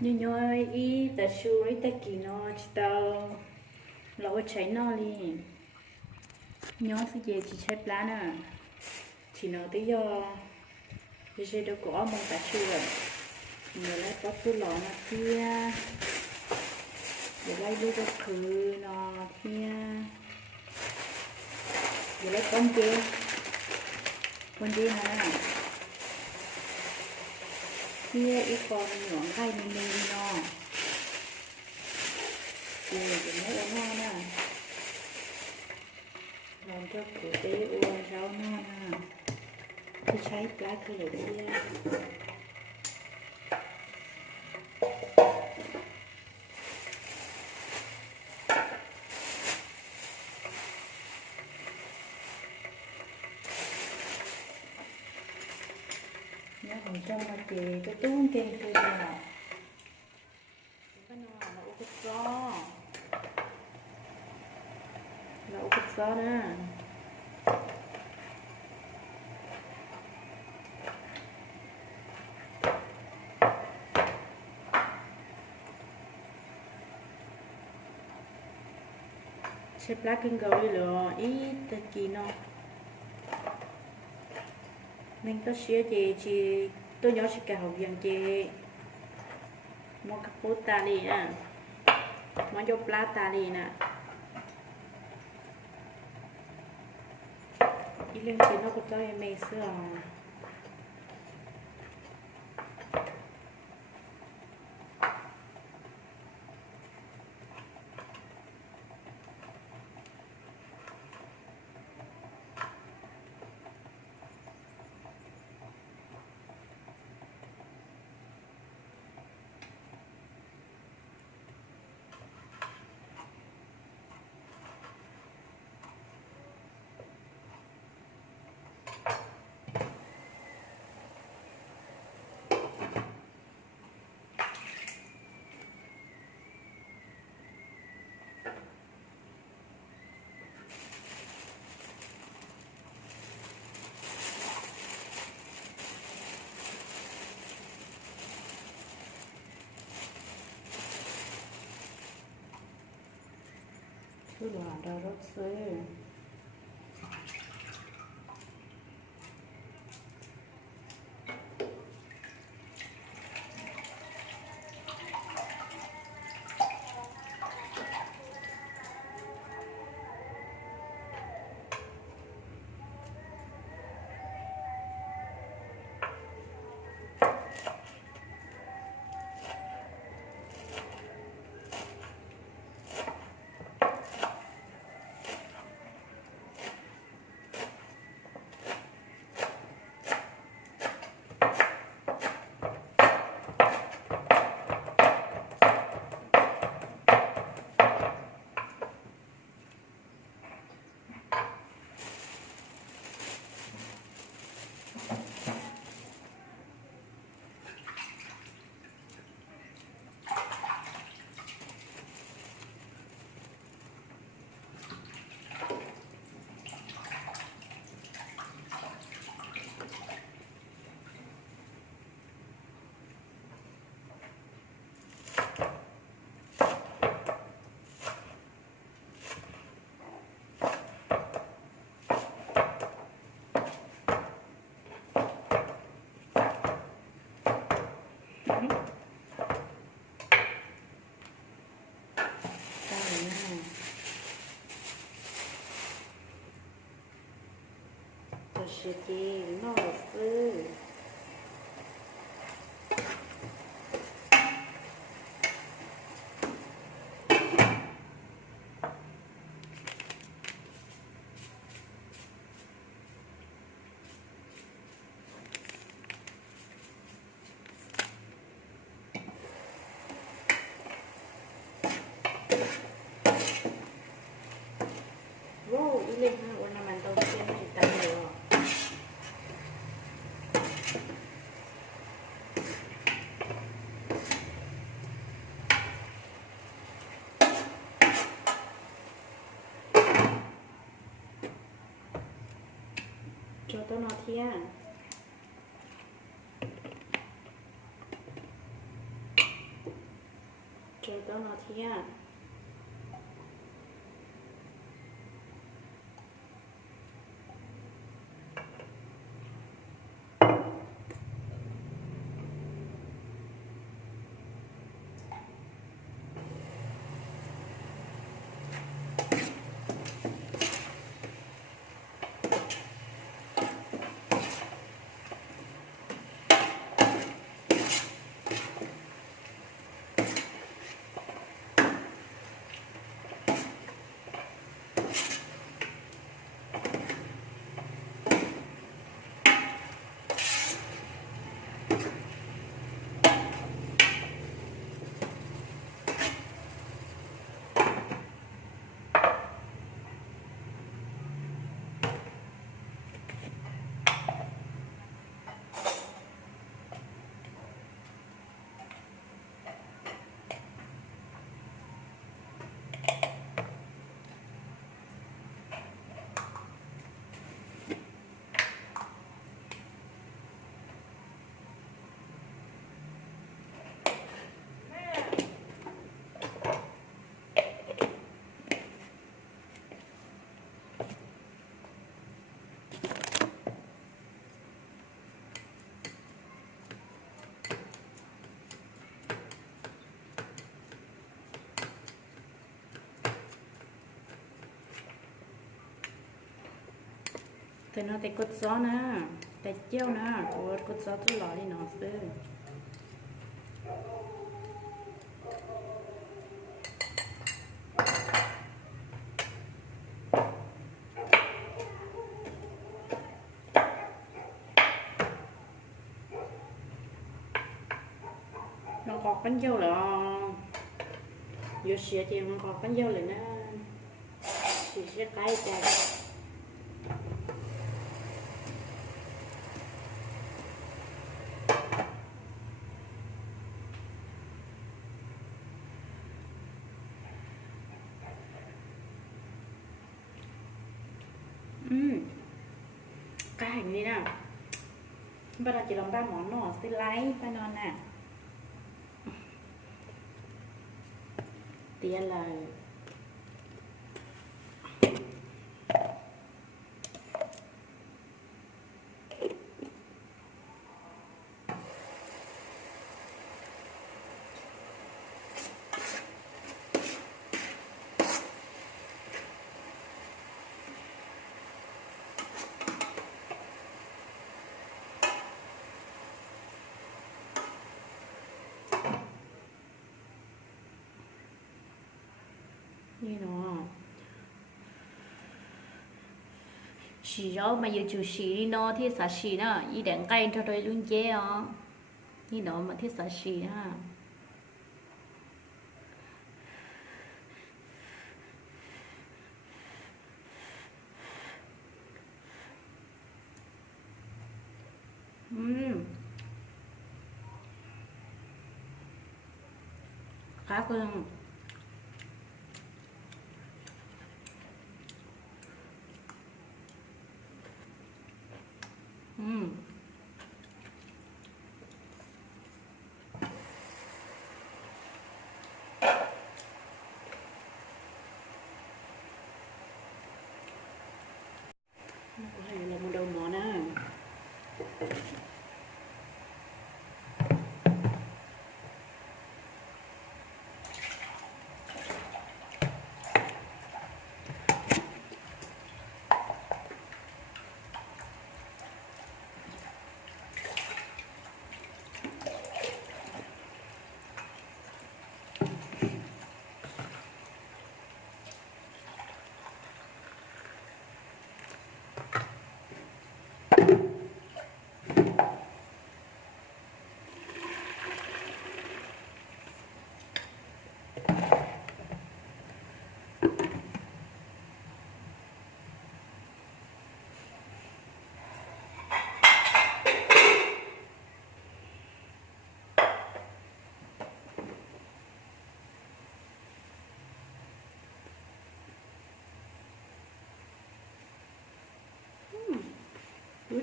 như nhoi ý ta su ấy ta kỳ nó chỉ tao lẩu cháy nó đi nhoi sẽ về chỉ cháy lá nè chỉ nó tới giờ giờ đâu có mong ta su rồi người lấy có tu lò nó kia để lấy đôi cái khử nó kia để lấy con dê nè kia ít con nhỏ hay mình nó thì mấy em nó nè làm cho củ tế ua rau nó nè cái trái lá cứ để đây nó còn trong mà chị cái tuôn kèn thôi nào cái nó là ốc gió là ốc gió nè xếp lá kinh gầu đi lửa ít tất kỳ nó mình có xía chị tôi nhớ sẽ cả học dần chị mua các bố ta đi nè mua cho plá ta đi nè ít lên chị nó có cho em mê sữa cứ đồ hàng đó rất xế sẽ chị nó sư wow đi lên ha ủa nằm tao xem này tay rồi cho tao nó thia rồi tao nói thế à. Thì nó tay cột gió nè, tay treo nè, cột gió tôi lò đi nó xưa. Nó có cánh dâu là vô xịa thì nó có cánh dâu là nó xịa cái chạy. Cái hành đi nào. Bây giờ chỉ làm 3 món nọ sẽ lấy ba non nè. Tía là như nó xì rau mà giờ chủ xì đi nó thiết xả xì đó y đèn cay cho tôi luôn chế ó như nó mà thiết xả xì ha khác hơn. Hay là một đầu món á.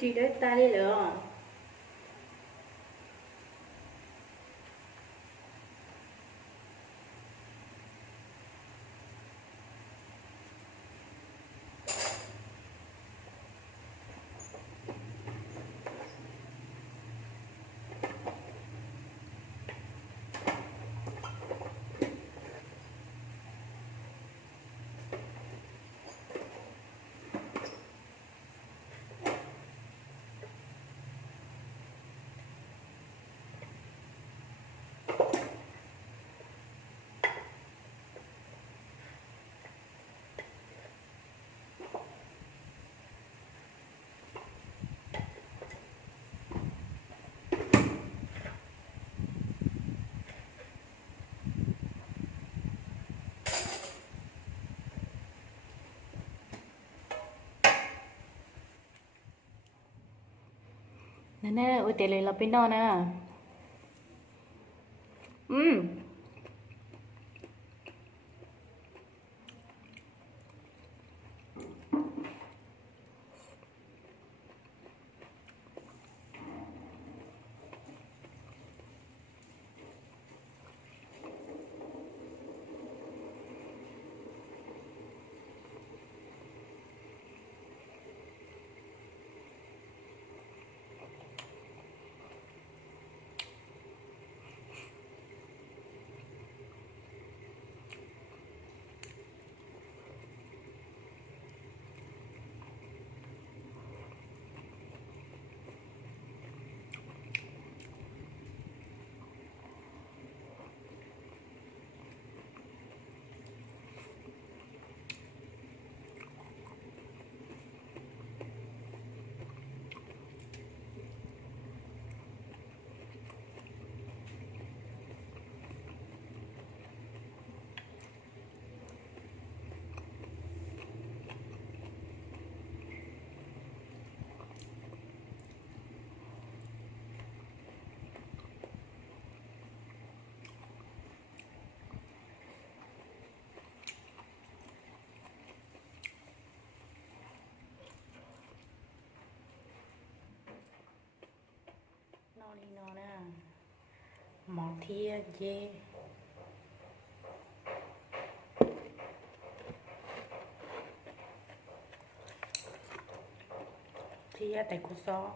Chị đấy ta đi lửa nè ôi tệ là bên đó nè nó đi nó nè mỏ thia dê thia tại cô so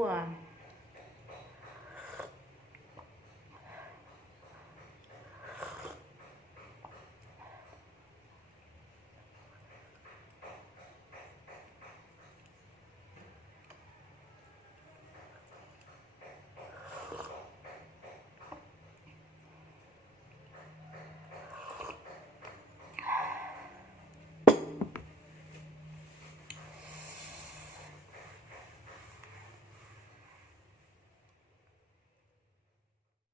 chua